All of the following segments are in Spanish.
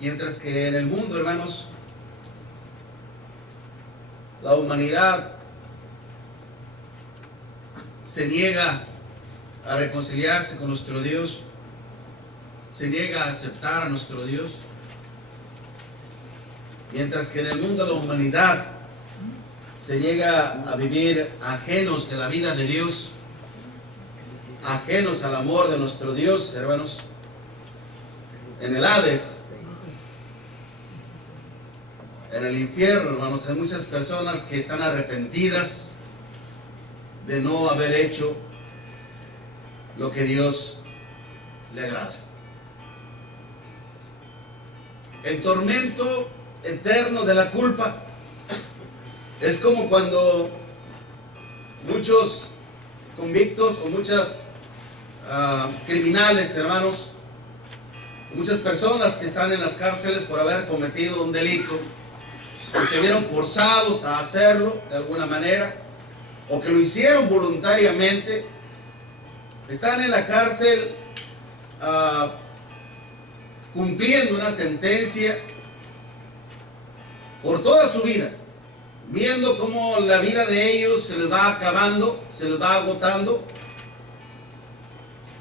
Mientras que en el mundo, hermanos, la humanidad se niega a reconciliarse con nuestro Dios, se niega a aceptar a nuestro Dios. Mientras que en el mundo la humanidad se niega a vivir ajenos de la vida de Dios, ajenos al amor de nuestro Dios, hermanos. En el Hades, en el infierno, hermanos, hay muchas personas que están arrepentidas de no haber hecho lo que Dios le agrada. El tormento eterno de la culpa es como cuando muchos convictos o muchas criminales, hermanos, muchas personas que están en las cárceles por haber cometido un delito, que se vieron forzados a hacerlo de alguna manera, o que lo hicieron voluntariamente, están en la cárcel cumpliendo una sentencia por toda su vida, viendo cómo la vida de ellos se les va acabando, se les va agotando,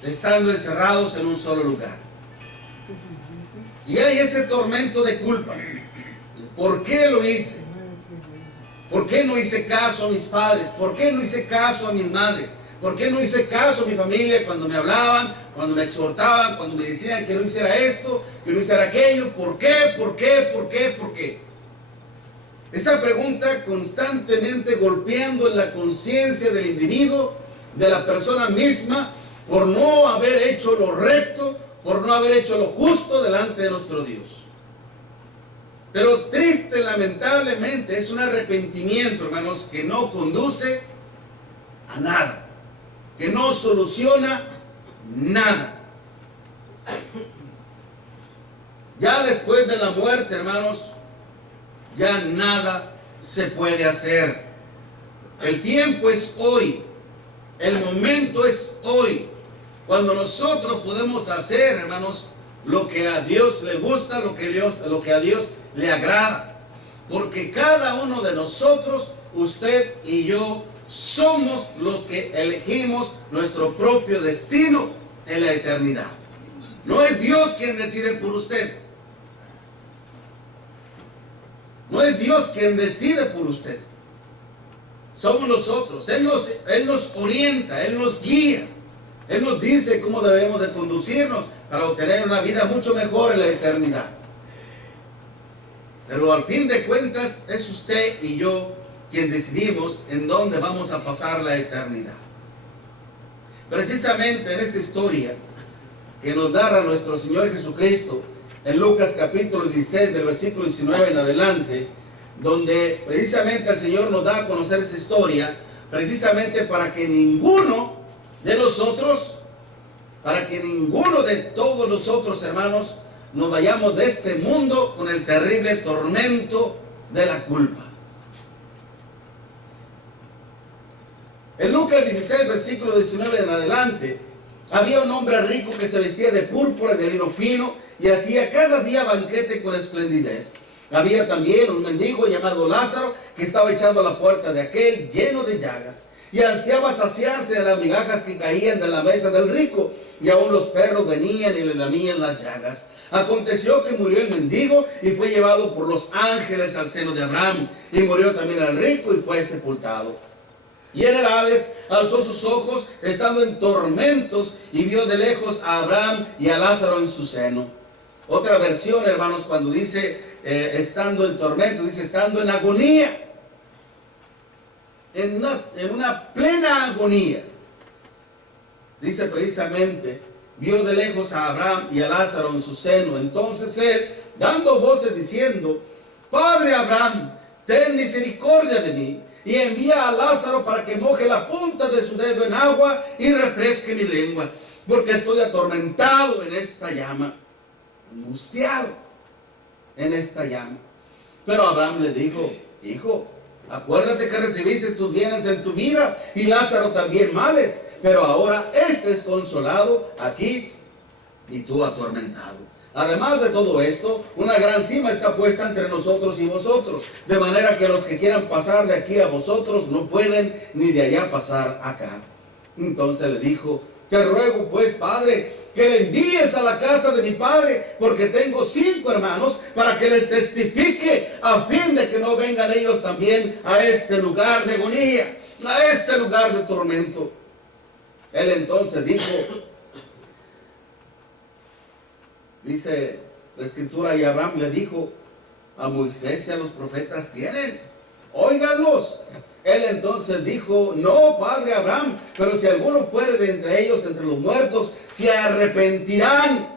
estando encerrados en un solo lugar. Y hay ese tormento de culpa. ¿Por qué lo hice? ¿Por qué no hice caso a mis padres? ¿Por qué no hice caso a mi madre? ¿Por qué no hice caso a mi familia cuando me hablaban, cuando me exhortaban, cuando me decían que no hiciera esto, que no hiciera aquello? ¿Por qué? ¿Por qué? ¿Por qué? ¿Por qué? Esa pregunta constantemente golpeando en la conciencia del individuo, de la persona misma, por no haber hecho lo recto, por no haber hecho lo justo delante de nuestro Dios. Pero triste, lamentablemente, es un arrepentimiento, hermanos, que no conduce a nada, que no soluciona nada. Ya después de la muerte, hermanos, ya nada se puede hacer. El tiempo es hoy, el momento es hoy, cuando nosotros podemos hacer, hermanos, lo que a Dios le gusta, lo que a Dios le agrada. Porque cada uno de nosotros, usted y yo, somos los que elegimos nuestro propio destino en la eternidad. No es Dios quien decide por usted. No es Dios quien decide por usted. Somos nosotros. Él nos orienta, Él nos guía. Él nos dice cómo debemos de conducirnos para obtener una vida mucho mejor en la eternidad. Pero al fin de cuentas es usted y yo quien decidimos en dónde vamos a pasar la eternidad. Precisamente en esta historia que nos narra nuestro Señor Jesucristo en Lucas capítulo 16 del versículo 19 en adelante, donde precisamente el Señor nos da a conocer esta historia, precisamente para que ninguno de nosotros, para que ninguno de todos nosotros, hermanos, nos vayamos de este mundo con el terrible tormento de la culpa. En Lucas 16, versículo 19 en adelante, había un hombre rico que se vestía de púrpura y de lino fino y hacía cada día banquete con esplendidez. Había también un mendigo llamado Lázaro que estaba echado a la puerta de aquel lleno de llagas y ansiaba saciarse de las migajas que caían de la mesa del rico, y aún los perros venían y le lamían las llagas. Aconteció que murió el mendigo y fue llevado por los ángeles al seno de Abraham, y murió también el rico y fue sepultado. Y en el Hades alzó sus ojos, estando en tormentos, y vio de lejos a Abraham y a Lázaro en su seno. Otra versión, hermanos, cuando dice estando en tormento, dice estando en agonía. En una plena agonía. Dice precisamente, vio de lejos a Abraham y a Lázaro en su seno. Entonces él, dando voces diciendo, Padre Abraham, ten misericordia de mí, y envía a Lázaro para que moje la punta de su dedo en agua y refresque mi lengua, porque estoy atormentado en esta llama, angustiado en esta llama. Pero Abraham le dijo, hijo, Acuérdate que recibiste tus bienes en tu vida y Lázaro también males, pero ahora este es consolado aquí y tú atormentado. Además de todo esto, una gran cima está puesta entre nosotros y vosotros, de manera que los que quieran pasar de aquí a vosotros no pueden ni de allá pasar acá. Entonces le dijo: te ruego pues, Padre, que le envíes a la casa de mi padre, porque tengo 5 hermanos, para que les testifique, a fin de que no vengan ellos también a este lugar de agonía, a este lugar de tormento. Él entonces dijo, dice la escritura, y Abraham le dijo: a Moisés y a los profetas tienen, óiganlos. Él entonces dijo: no, padre Abraham, pero si alguno fuere de entre ellos, entre los muertos, se arrepentirán.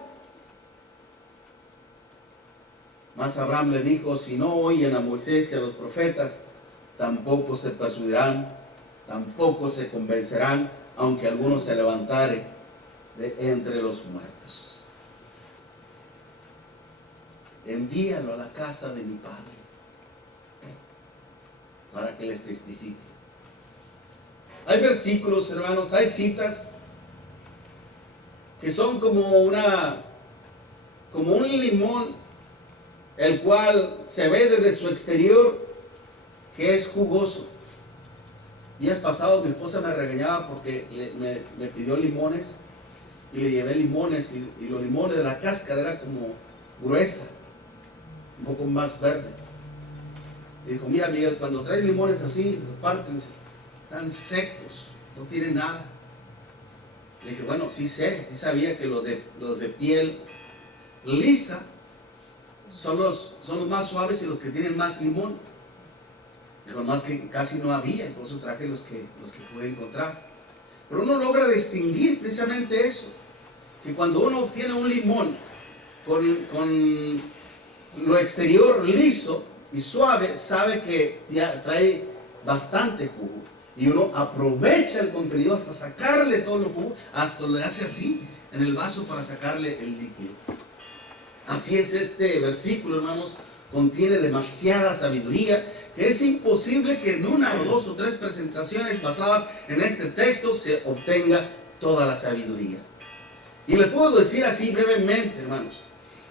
Mas Abraham le dijo: si no oyen a Moisés y a los profetas, tampoco se persuadirán, tampoco se convencerán, aunque alguno se levantare de entre los muertos. Envíalo a la casa de mi padre, para que les testifique. Hay versículos, hermanos, hay citas que son como un limón, el cual se ve desde su exterior que es jugoso. Días pasados mi esposa me regañaba porque me pidió limones y le llevé limones, y los limones de la cáscara era como gruesa, un poco más verde. Y dijo: mira, Miguel, cuando traes limones así, los parten, están secos, no tienen nada. Le dije: bueno, sí sabía que los de piel lisa son los más suaves y los que tienen más limón. Dijo: más que casi no había, por eso traje los que pude encontrar. Pero uno logra distinguir precisamente eso, que cuando uno obtiene un limón con lo exterior liso y suave, sabe que trae bastante jugo, y uno aprovecha el contenido hasta sacarle todo el jugo, hasta le hace así en el vaso para sacarle el líquido. Así es este versículo, hermanos, contiene demasiada sabiduría, que es imposible que en 1 o 2 o 3 presentaciones basadas en este texto se obtenga toda la sabiduría. Y le puedo decir así brevemente, hermanos,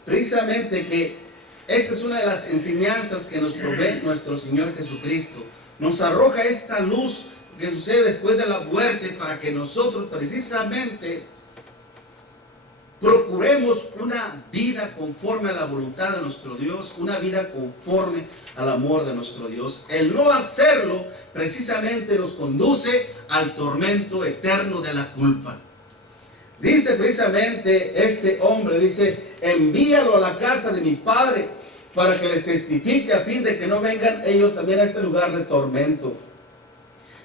precisamente que esta es una de las enseñanzas que nos provee nuestro Señor Jesucristo. Nos arroja esta luz que sucede después de la muerte, para que nosotros precisamente procuremos una vida conforme a la voluntad de nuestro Dios, una vida conforme al amor de nuestro Dios. El no hacerlo precisamente nos conduce al tormento eterno de la culpa. Dice precisamente este hombre, dice: envíalo a la casa de mi padre, para que les testifique, a fin de que no vengan ellos también a este lugar de tormento.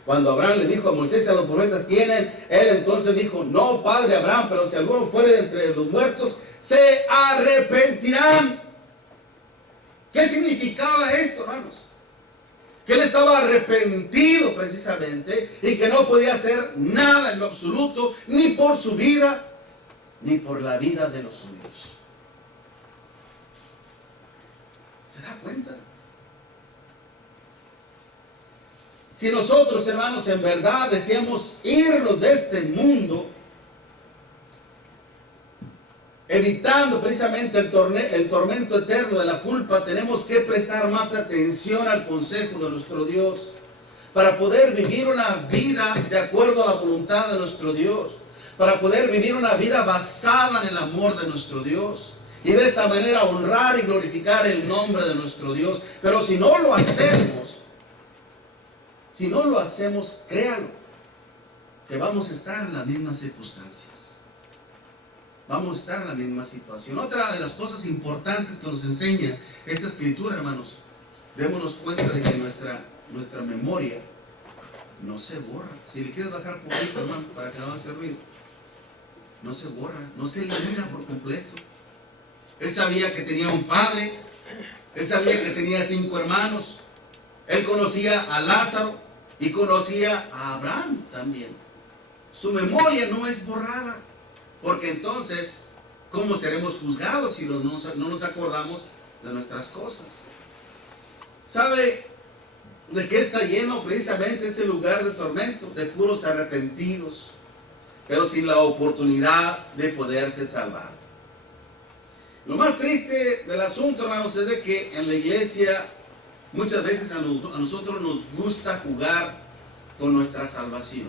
Cuando Abraham le dijo a Moisés y a los profetas tienen, él entonces dijo: no, padre Abraham, pero si alguno fuere de entre los muertos, se arrepentirán. ¿Qué significaba esto, hermanos? Que él estaba arrepentido precisamente, y que no podía hacer nada en lo absoluto, ni por su vida, ni por la vida de los suyos. ¿Se da cuenta? Si nosotros, hermanos, en verdad deseamos irnos de este mundo, evitando precisamente el tormento eterno de la culpa, tenemos que prestar más atención al consejo de nuestro Dios, para poder vivir una vida de acuerdo a la voluntad de nuestro Dios, para poder vivir una vida basada en el amor de nuestro Dios, y de esta manera honrar y glorificar el nombre de nuestro Dios. Pero si no lo hacemos, créalo, que vamos a estar en las mismas circunstancias, vamos a estar en la misma situación. Otra de las cosas importantes que nos enseña esta escritura, hermanos, démonos cuenta de que nuestra memoria no se borra. Si le quieres bajar un poquito, hermano, para que no haga ruido, no se borra, no se elimina por completo. Él sabía que tenía un padre, él sabía que tenía 5 hermanos, él conocía a Lázaro y conocía a Abraham también. Su memoria no es borrada, porque entonces, ¿cómo seremos juzgados si no nos acordamos de nuestras cosas? ¿Sabe? ¿De qué está lleno precisamente ese lugar de tormento? De puros arrepentidos, pero sin la oportunidad de poderse salvar. Lo más triste del asunto, hermanos, es de que en la iglesia muchas veces a nosotros nos gusta jugar con nuestra salvación.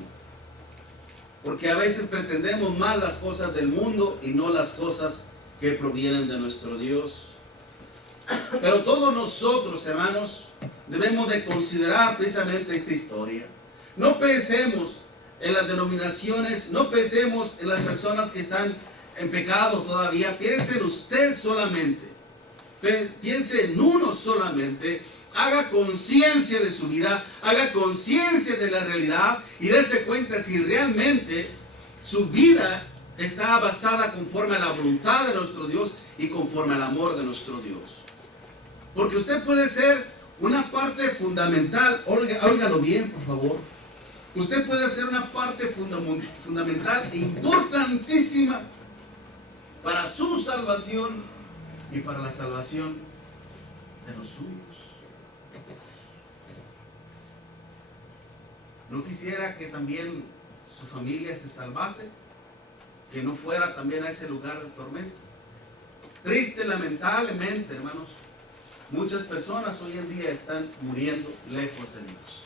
Porque a veces pretendemos más las cosas del mundo y no las cosas que provienen de nuestro Dios. Pero todos nosotros, hermanos, debemos de considerar precisamente esta historia. No pensemos en las denominaciones, no pensemos en las personas que están en pecado todavía. Piense en usted solamente, piense en uno solamente. Haga conciencia de su vida, haga conciencia de la realidad y dése cuenta si realmente su vida está basada conforme a la voluntad de nuestro Dios y conforme al amor de nuestro Dios. Porque usted puede ser una parte fundamental, óigalo bien por favor, usted puede ser una parte fundamental e importantísima para su salvación y para la salvación de los suyos. ¿No quisiera que también su familia se salvase? Que no fuera también a ese lugar de tormento. Triste, lamentablemente, hermanos, muchas personas hoy en día están muriendo lejos de Dios.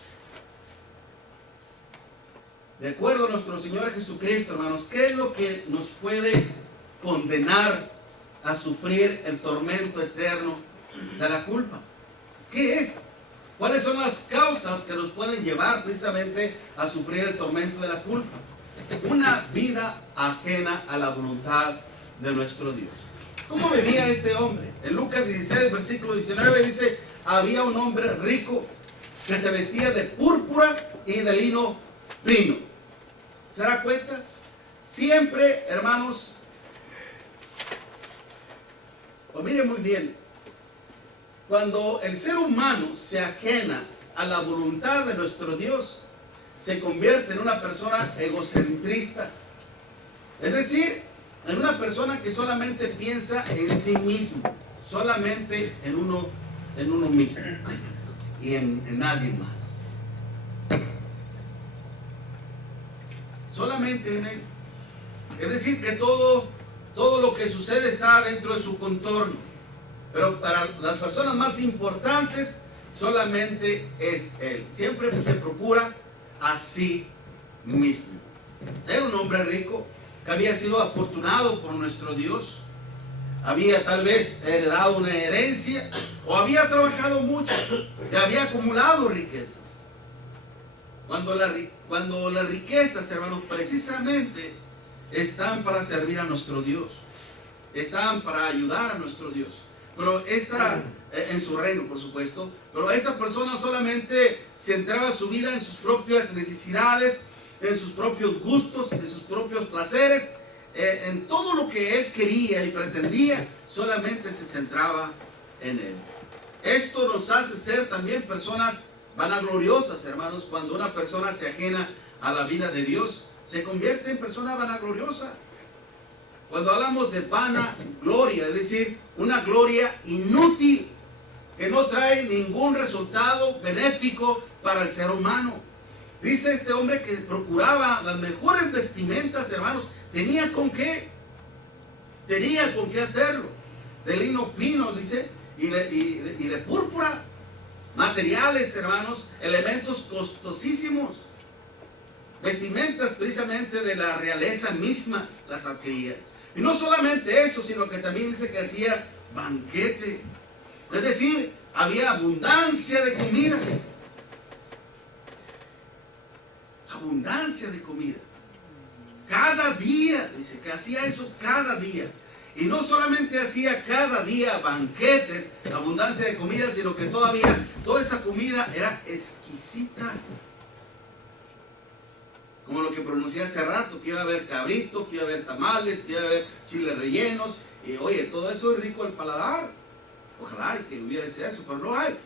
De acuerdo a nuestro Señor Jesucristo, hermanos, ¿qué es lo que nos puede condenar a sufrir el tormento eterno de la culpa? ¿Qué es? ¿Cuáles son las causas que nos pueden llevar precisamente a sufrir el tormento de la culpa? Una vida ajena a la voluntad de nuestro Dios. ¿Cómo vivía este hombre? En Lucas 16, versículo 19 dice, había un hombre rico que se vestía de púrpura y de lino fino. ¿Se da cuenta? Siempre, hermanos, o miren muy bien, cuando el ser humano se ajena a la voluntad de nuestro Dios, se convierte en una persona egocentrista. Es decir, en una persona que solamente piensa en sí mismo, solamente en uno mismo y en nadie más. Solamente en él. Es decir, que todo lo que sucede está dentro de su contorno. Pero para las personas más importantes, solamente es él. Siempre se procura a sí mismo. Era un hombre rico que había sido afortunado por nuestro Dios. Había tal vez heredado una herencia o había trabajado mucho y había acumulado riquezas. Cuando las riquezas, hermanos, precisamente están para servir a nuestro Dios. Están para ayudar a nuestro Dios. Pero en su reino, por supuesto, pero esta persona solamente centraba su vida en sus propias necesidades, en sus propios gustos, en sus propios placeres, en todo lo que él quería y pretendía, solamente se centraba en él. Esto nos hace ser también personas vanagloriosas, hermanos. Cuando una persona se ajena a la vida de Dios, se convierte en persona vanagloriosa. Cuando hablamos de vanagloria, es decir, una gloria inútil que no trae ningún resultado benéfico para el ser humano. Dice este hombre que procuraba las mejores vestimentas, hermanos. ¿Tenía con qué? Tenía con qué hacerlo. De lino fino, dice, y de púrpura. Materiales, hermanos, elementos costosísimos. Vestimentas precisamente de la realeza misma las adquiría. Y no solamente eso, sino que también dice que hacía banquete. Es decir, había abundancia de comida. Abundancia de comida. Cada día, dice que hacía eso cada día. Y no solamente hacía cada día banquetes, abundancia de comida, sino que todavía toda esa comida era exquisita. Como lo que pronuncié hace rato, que iba a haber cabrito, que iba a haber tamales, que iba a haber chiles rellenos. Y oye, todo eso es rico al paladar. Ojalá que hubiera eso, pero no hay.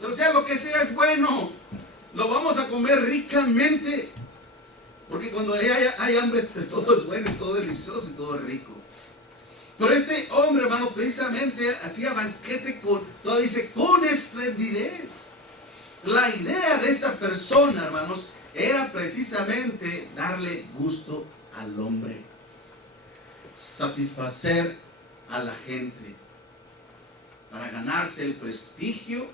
Pero sea lo que sea es bueno. Lo vamos a comer ricamente. Porque cuando hay hambre, todo es bueno y todo es delicioso y todo es rico. Pero este hombre, hermano, precisamente hacía banquete todavía dice, con esplendidez. La idea de esta persona, hermanos, era precisamente darle gusto al hombre, satisfacer a la gente, para ganarse el prestigio,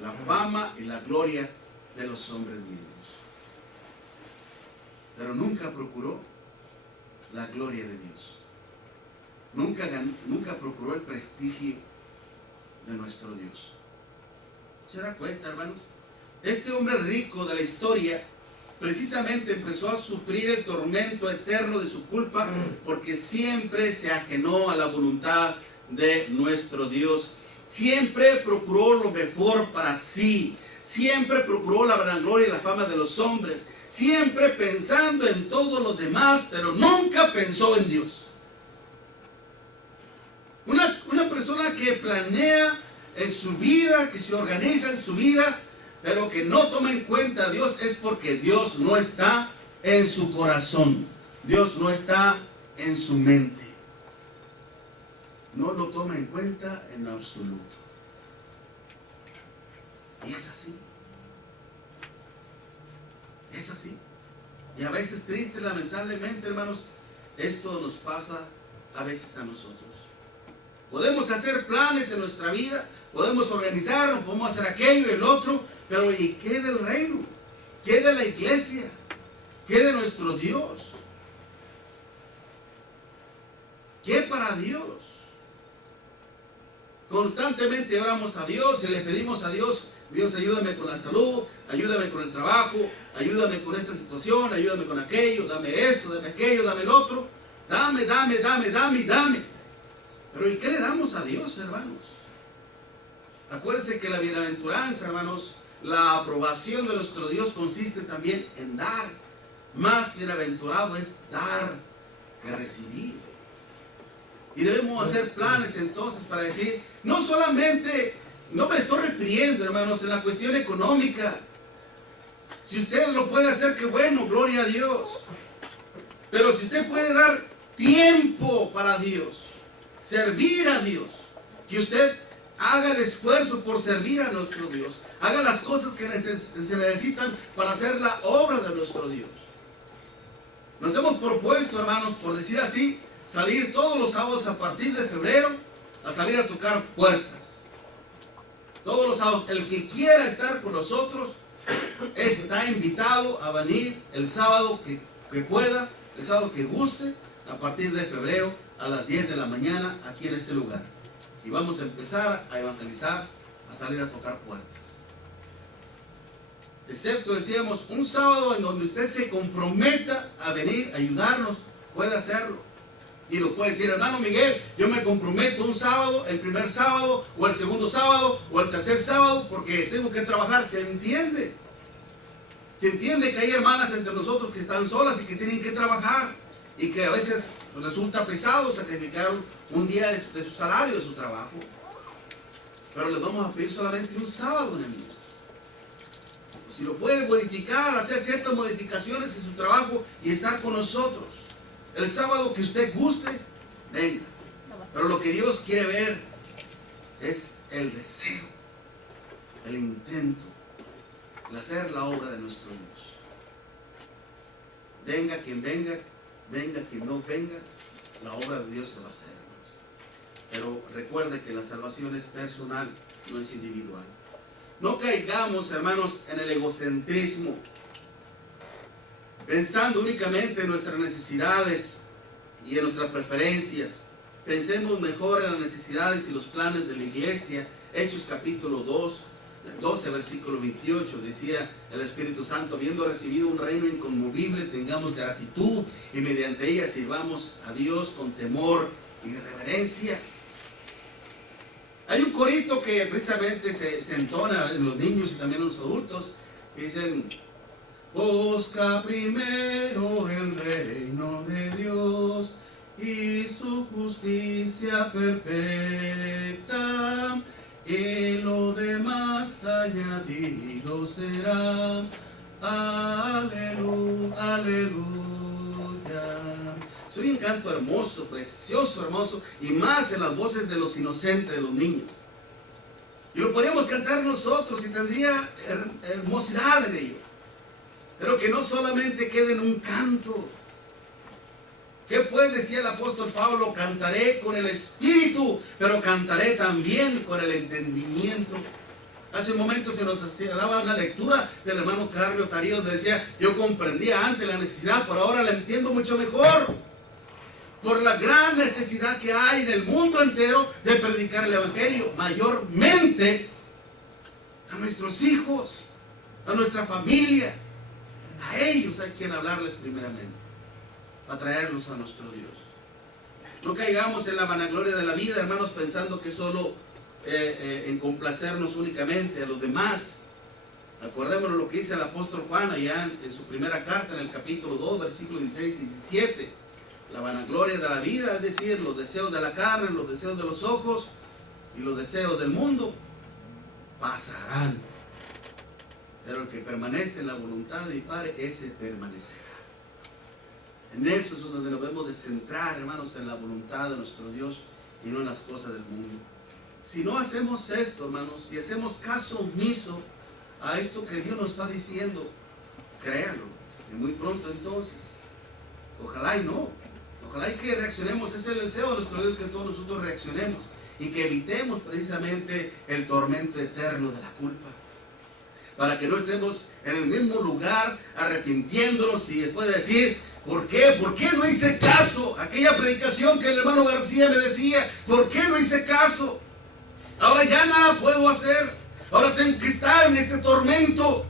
la fama y la gloria de los hombres vivos. Pero nunca procuró la gloria de Dios. Nunca procuró el prestigio de nuestro Dios. ¿Se da cuenta, hermanos? Este hombre rico de la historia precisamente empezó a sufrir el tormento eterno de su culpa porque siempre se ajenó a la voluntad de nuestro Dios. Siempre procuró lo mejor para sí. Siempre procuró la vanagloria y la fama de los hombres. Siempre pensando en todos los demás, pero nunca pensó en Dios. Una persona que planea en su vida, que se organiza en su vida, pero que no toma en cuenta a Dios, es porque Dios no está en su corazón. Dios no está en su mente. No lo toma en cuenta en absoluto. Y es así. Es así. Y a veces triste, lamentablemente, hermanos, esto nos pasa a veces a nosotros. Podemos hacer planes en nuestra vida, podemos organizarnos, podemos hacer aquello y el otro, pero ¿y qué del reino? ¿Qué de la iglesia? ¿Qué de nuestro Dios? ¿Qué para Dios? Constantemente oramos a Dios y le pedimos a Dios: Dios, ayúdame con la salud, ayúdame con el trabajo, ayúdame con esta situación, ayúdame con aquello, dame esto, dame aquello, dame el otro. Dame. Pero ¿y qué le damos a Dios, hermanos? Acuérdense que la bienaventuranza, hermanos, la aprobación de nuestro Dios consiste también en dar. Más bienaventurado es dar que recibir. Y debemos hacer planes entonces para decir, no solamente, no me estoy refiriendo, hermanos, en la cuestión económica. Si usted lo puede hacer, qué bueno, gloria a Dios. Pero si usted puede dar tiempo para Dios, servir a Dios, que usted haga el esfuerzo por servir a nuestro Dios, haga las cosas que se necesitan para hacer la obra de nuestro Dios. Nos hemos propuesto, hermanos, por decir así, salir todos los sábados a partir de febrero, a salir a tocar puertas. Todos los sábados, el que quiera estar con nosotros está invitado a venir el sábado que pueda, el sábado que guste, a partir de febrero a las 10 de la mañana aquí en este lugar. Y vamos a empezar a evangelizar, a salir a tocar puertas. Excepto, decíamos, un sábado en donde usted se comprometa a venir a ayudarnos, puede hacerlo. Y lo puede decir: hermano Miguel, yo me comprometo un sábado, el primer sábado, o el segundo sábado, o el tercer sábado, porque tengo que trabajar. ¿Se entiende? Se entiende que hay hermanas entre nosotros que están solas y que tienen que trabajar, y que a veces resulta pesado sacrificar un día de su salario, de su trabajo. Pero les vamos a pedir solamente un sábado en el mes. Si lo pueden modificar, hacer ciertas modificaciones en su trabajo y estar con nosotros. El sábado que usted guste, venga. Pero lo que Dios quiere ver es el deseo, el intento, el hacer la obra de nuestro Dios. Venga quien venga, venga quien no venga, la obra de Dios se va a hacer. Pero recuerde que la salvación es personal, no es individual. No caigamos, hermanos, en el egocentrismo, pensando únicamente en nuestras necesidades y en nuestras preferencias. Pensemos mejor en las necesidades y los planes de la iglesia. Hechos capítulo 12, versículo 28, decía el Espíritu Santo: habiendo recibido un reino inconmovible, tengamos gratitud y mediante ella sirvamos a Dios con temor y reverencia. Hay un corito que precisamente se entona en los niños y también en los adultos, que dicen: busca primero el reino de Dios y su justicia perfecta, y lo demás añadido será. Aleluya, aleluya. Soy un canto hermoso, precioso, hermoso, y más en las voces de los inocentes, de los niños. Y lo podríamos cantar nosotros y tendría hermosidad en ello. Pero que no solamente quede en un canto. ¿Qué pues decía el apóstol Pablo? Cantaré con el espíritu, pero cantaré también con el entendimiento. Hace un momento se nos daba una lectura del hermano Carlos Tarío, donde decía, yo comprendía antes la necesidad, pero ahora la entiendo mucho mejor. Por la gran necesidad que hay en el mundo entero de predicar el evangelio, mayormente a nuestros hijos, a nuestra familia. A ellos hay quien hablarles primeramente, a traerlos a nuestro Dios. No caigamos en la vanagloria de la vida, hermanos, pensando que solo en complacernos únicamente a los demás. Acordémonos lo que dice el apóstol Juan allá en su primera carta, en el capítulo 2, versículos 16 y 17. La vanagloria de la vida, es decir, los deseos de la carne, los deseos de los ojos y los deseos del mundo, pasarán. Pero el que permanece en la voluntad de mi Padre, ese permanecerá. En eso es donde nos debemos de centrar, hermanos, en la voluntad de nuestro Dios y no en las cosas del mundo. Si no hacemos esto, hermanos, si hacemos caso omiso a esto que Dios nos está diciendo, créanlo, y muy pronto entonces, ojalá y no, ojalá y que reaccionemos, ese es el deseo de nuestro Dios, que todos nosotros reaccionemos y que evitemos precisamente el tormento eterno de la culpa. Para que no estemos en el mismo lugar arrepintiéndonos y después de decir, ¿por qué? ¿Por qué no hice caso? Aquella predicación que el hermano García me decía, ¿por qué no hice caso? Ahora ya nada puedo hacer. Ahora tengo que estar en este tormento.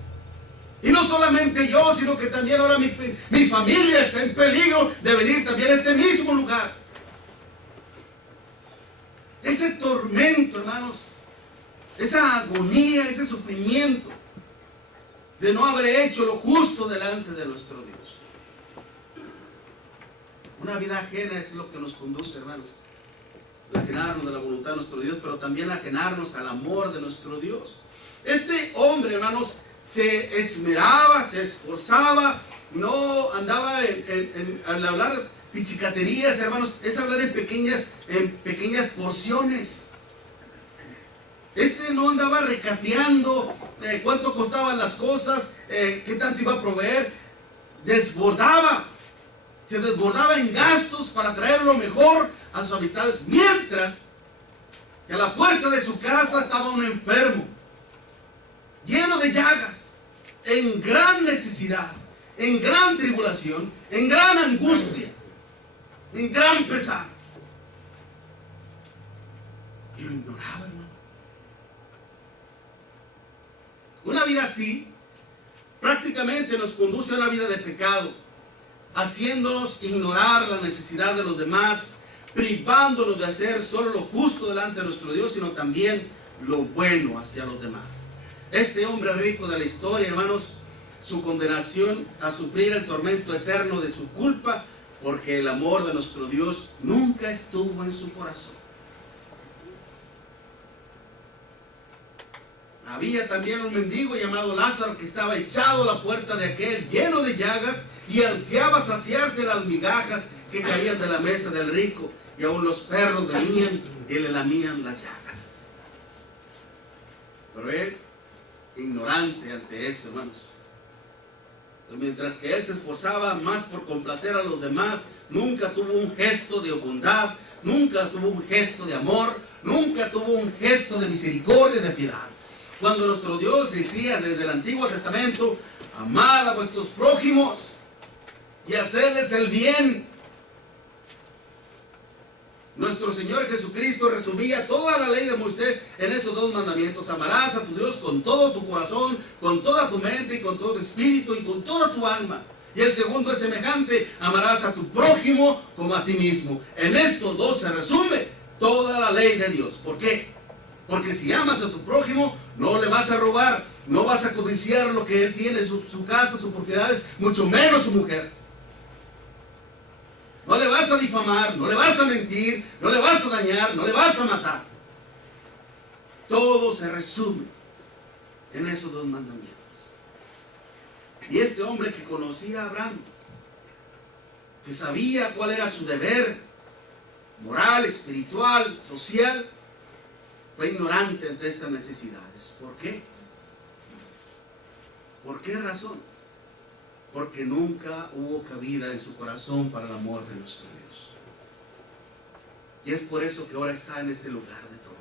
Y no solamente yo, sino que también ahora mi familia está en peligro de venir también a este mismo lugar. Ese tormento, hermanos, esa agonía, ese sufrimiento de no haber hecho lo justo delante de nuestro Dios. Una vida ajena es lo que nos conduce, hermanos. Ajenarnos de la voluntad de nuestro Dios, pero también ajenarnos al amor de nuestro Dios. Este hombre, hermanos, se esmeraba, se esforzaba, no andaba al hablar pichicaterías, hermanos, es hablar en pequeñas porciones. Este no andaba recateando cuánto costaban las cosas, qué tanto iba a proveer. Se desbordaba en gastos para traer lo mejor a sus amistades, mientras que a la puerta de su casa estaba un enfermo, lleno de llagas, en gran necesidad, en gran tribulación, en gran angustia, en gran pesar. Y lo ignoraba, hermano. Una vida así prácticamente nos conduce a una vida de pecado, haciéndonos ignorar la necesidad de los demás, privándonos de hacer solo lo justo delante de nuestro Dios, sino también lo bueno hacia los demás. Este hombre rico de la historia, hermanos, su condenación a sufrir el tormento eterno de su culpa, porque el amor de nuestro Dios nunca estuvo en su corazón. Había también un mendigo llamado Lázaro que estaba echado a la puerta de aquel, lleno de llagas, y ansiaba saciarse las migajas que caían de la mesa del rico, y aún los perros venían y le lamían las llagas. Pero él, ignorante ante eso, hermanos, pues mientras que él se esforzaba más por complacer a los demás, nunca tuvo un gesto de bondad, nunca tuvo un gesto de amor, nunca tuvo un gesto de misericordia y de piedad. Cuando nuestro Dios decía desde el Antiguo Testamento, amad a vuestros prójimos y hacerles el bien, nuestro Señor Jesucristo resumía toda la ley de Moisés en esos dos mandamientos: amarás a tu Dios con todo tu corazón, con toda tu mente y con todo tu espíritu y con toda tu alma. Y el segundo es semejante: amarás a tu prójimo como a ti mismo. En estos dos se resume toda la ley de Dios. ¿Por qué? Porque si amas a tu prójimo, no le vas a robar, no vas a codiciar lo que él tiene, su casa, sus propiedades, mucho menos su mujer. No le vas a difamar, no le vas a mentir, no le vas a dañar, no le vas a matar. Todo se resume en esos dos mandamientos. Y este hombre que conocía a Abraham, que sabía cuál era su deber moral, espiritual, social, Fue ignorante ante estas necesidades. ¿Por qué? ¿Por qué razón? Porque nunca hubo cabida en su corazón para el amor de nuestro Dios. Y es por eso que ahora está en ese lugar de tormento.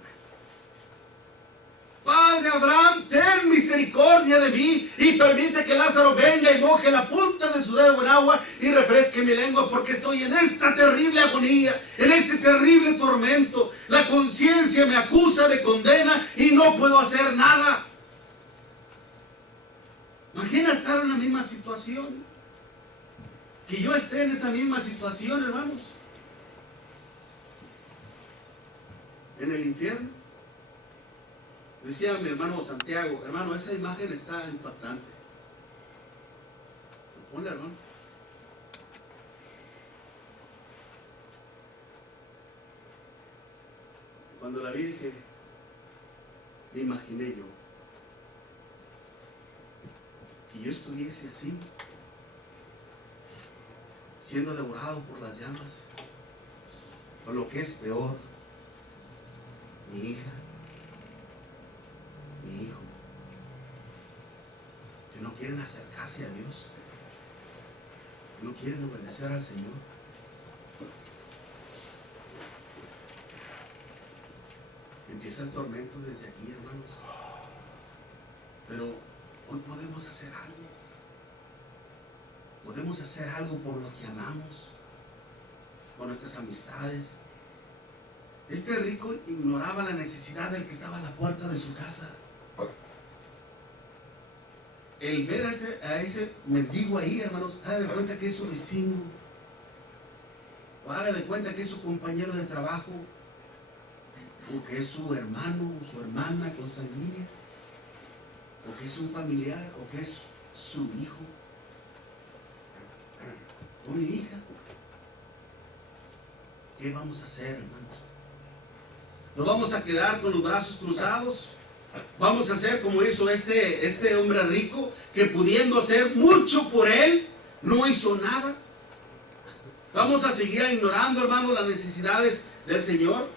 Padre Abraham, ten misericordia de mí y permite que Lázaro venga y moje la punta de su dedo en agua y refresque mi lengua, porque estoy en esta terrible agonía, en este terrible tormento. La conciencia me acusa, me condena y no puedo hacer nada. Imagina estar en la misma situación. Que yo esté en esa misma situación, hermanos. En el infierno. Decía mi hermano Santiago, hermano, esa imagen está impactante. Ponle, hermano. Cuando la vi dije, me imaginé yo, que yo estuviese así, siendo devorado por las llamas, o lo que es peor, mi hija, mi hijo, que no quieren acercarse a Dios, que no quieren obedecer al Señor. Empieza el tormento desde aquí, hermanos. Pero hoy podemos hacer algo. Podemos hacer algo por los que amamos, por nuestras amistades. Este rico ignoraba la necesidad del que estaba a la puerta de su casa. El ver a ese mendigo ahí, hermanos, haga de cuenta que es su vecino, o haga de cuenta que es su compañero de trabajo, o que es su hermano o su hermana consanguínea, o que es un familiar, o que es su hijo o mi hija. ¿Qué vamos a hacer, hermanos? ¿Nos vamos a quedar con los brazos cruzados? ¿Vamos a hacer como hizo este hombre rico, que pudiendo hacer mucho por él, no hizo nada? ¿Vamos a seguir ignorando, hermanos, las necesidades del Señor?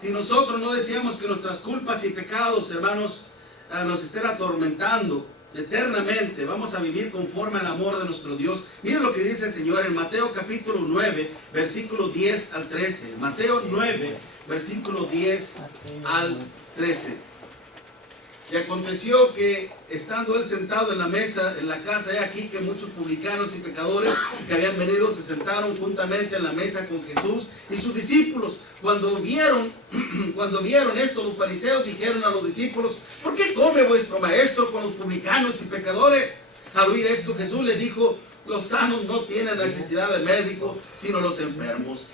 Si nosotros no decíamos que nuestras culpas y pecados, hermanos, nos estén atormentando eternamente, vamos a vivir conforme al amor de nuestro Dios. Miren lo que dice el Señor en Mateo capítulo 9, versículo 10 al 13. Mateo 9, versículo 10 al 13. Y aconteció que, estando él sentado en la mesa, en la casa, he aquí que muchos publicanos y pecadores que habían venido se sentaron juntamente en la mesa con Jesús y sus discípulos. Cuando vieron esto, los fariseos dijeron a los discípulos: ¿por qué come vuestro maestro con los publicanos y pecadores? Al oír esto, Jesús les dijo: los sanos no tienen necesidad de médico, sino los enfermos.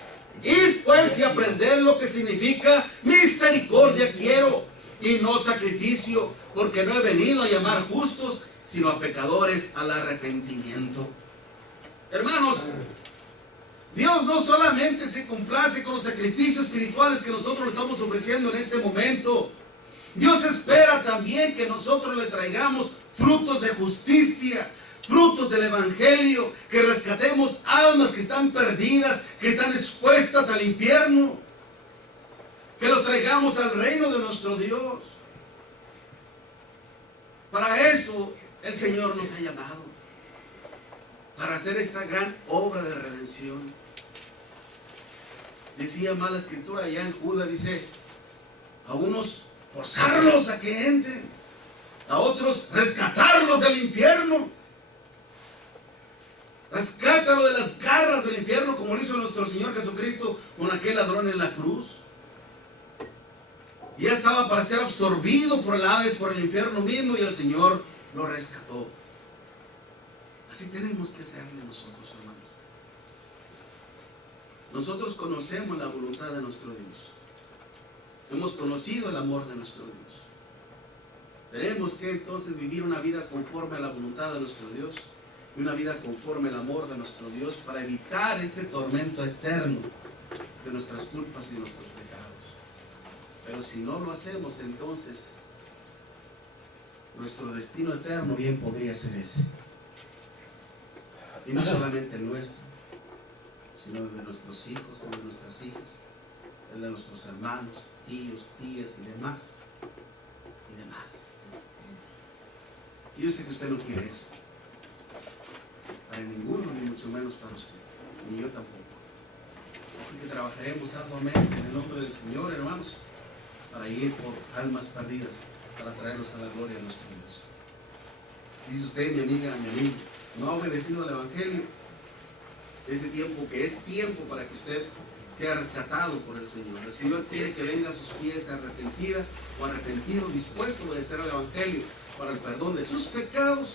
Id pues y aprended lo que significa misericordia quiero, y no sacrificio, porque no he venido a llamar justos, sino a pecadores al arrepentimiento. Hermanos, Dios no solamente se complace con los sacrificios espirituales que nosotros le estamos ofreciendo en este momento. Dios espera también que nosotros le traigamos frutos de justicia, frutos del Evangelio, que rescatemos almas que están perdidas, que están expuestas al infierno, que los traigamos al reino de nuestro Dios. Para eso el Señor nos ha llamado, para hacer esta gran obra de redención. Decía más la escritura allá en Judas, dice: a unos forzarlos a que entren, a otros rescatarlos del infierno. Rescátalo de las garras del infierno, como lo hizo nuestro Señor Jesucristo con aquel ladrón en la cruz. Y ya estaba para ser absorbido por el Hades, por el infierno mismo, y el Señor lo rescató. Así tenemos que hacerle nosotros, hermanos. Nosotros conocemos la voluntad de nuestro Dios. Hemos conocido el amor de nuestro Dios. Tenemos que entonces vivir una vida conforme a la voluntad de nuestro Dios, y una vida conforme al amor de nuestro Dios, para evitar este tormento eterno de nuestras culpas y de nuestros pecados. Pero si no lo hacemos, entonces nuestro destino eterno bien podría ser ese. Y no solamente el nuestro, sino el de nuestros hijos y de nuestras hijas, el de nuestros hermanos, tíos, tías y demás. Y demás. Y yo sé que usted no quiere eso. Para ninguno, ni mucho menos para usted. Ni yo tampoco. Así que trabajaremos arduamente en el nombre del Señor, hermanos, para ir por almas perdidas, para traerlos a la gloria de nuestro Dios. Dice usted, mi amiga, mi amigo, no ha obedecido al Evangelio. Ese tiempo que es tiempo para que usted sea rescatado por el Señor. El Señor quiere que venga a sus pies arrepentida o arrepentido, dispuesto a obedecer al Evangelio para el perdón de sus pecados.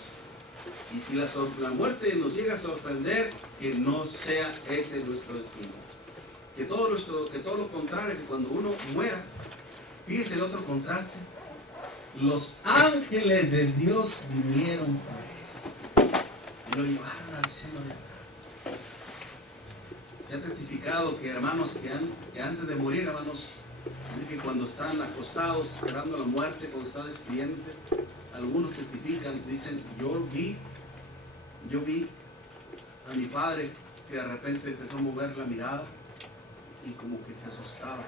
Y si la muerte nos llega a sorprender, que no sea ese nuestro destino. Que todo lo contrario, que cuando uno muera, fíjese el otro contraste, los ángeles de Dios vinieron por él y lo llevaron al seno de Abraham. Se ha testificado que hermanos que antes de morir, hermanos, que cuando están acostados esperando la muerte, cuando están despidiéndose, algunos testifican, dicen, yo vi a mi padre que de repente empezó a mover la mirada y como que se asustaba.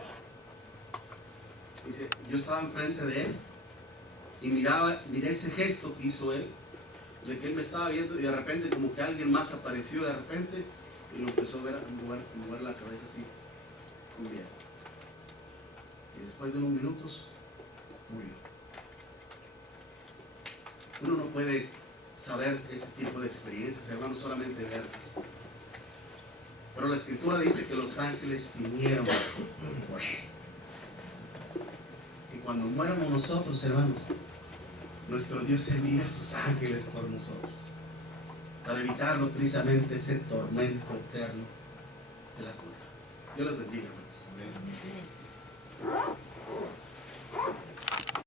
Dice, yo estaba enfrente de él y miré ese gesto que hizo él, de que él me estaba viendo y de repente como que alguien más apareció de repente y lo empezó a ver, mover la cabeza así, muy bien. Y después de unos minutos murió. Uno no puede saber ese tipo de experiencias, hermanos, solamente verlas. Pero la Escritura dice que los ángeles vinieron por él. Y cuando muéramos nosotros, hermanos, nuestro Dios envía a sus ángeles por nosotros, para evitarnos precisamente ese tormento eterno de la culpa. Dios les bendiga, hermanos. Amén.